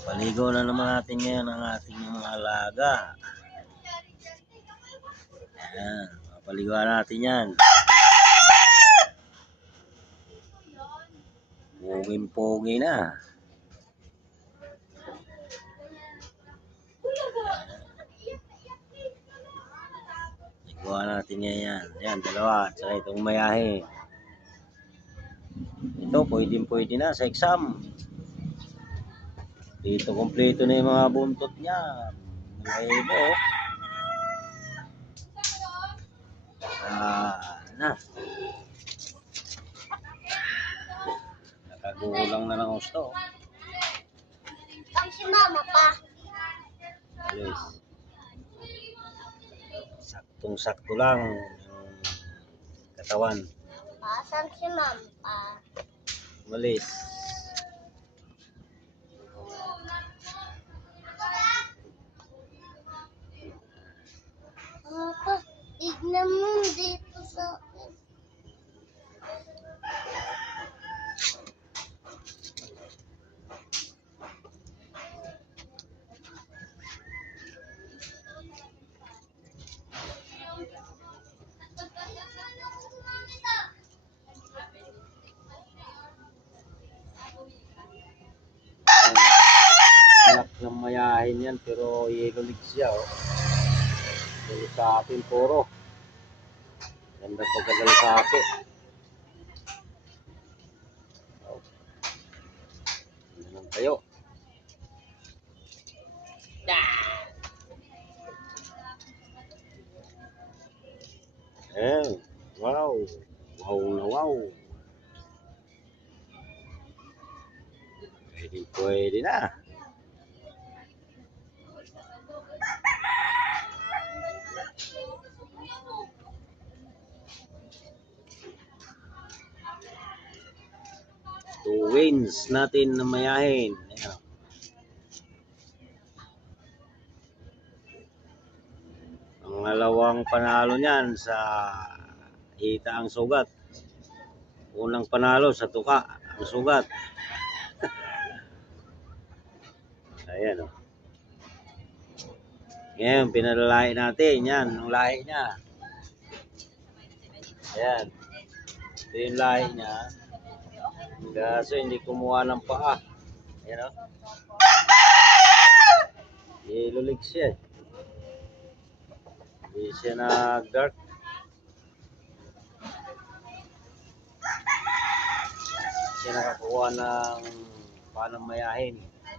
Paligo na naman natin ngayon ang ating mga alaga. Ayan, papaliguan natin yan. Puging-pugi na. Paliguan natin ngayon yan. Ayan, dalawa. At saka itong mayahe. Ito, pwede na sa exam. Dito, kompleto na yung mga buntot niya. Maybe, na. Nakagulang na ng gusto. Ang si mama pa. Alis. Saktong-sakto lang yung katawan. Asan si mama pa? Malis. Papa, tignan mo dito sa akin. Anak ng mayahin yan pero yellow legs siya. Dalo sa akin puro. Ganda pagkadalo sa akin. Ganun tayo. Wow. Wow na wow. Pwede na. Two wins natin na mayahin. Ayan. Ang ngalawang panalo niyan sa hita ang sugat. Unang panalo sa tuka ang sugat. Ayan o. Ngayon, pinalalahi natin. Yan, ang lahi niya. Ayan. Ito yung lahi niya. Kaso hindi kumuha ng paa. Ayan o. Yellow legs siya. Hindi siya nag-dark. Siya nakakuha ng panang mayahin.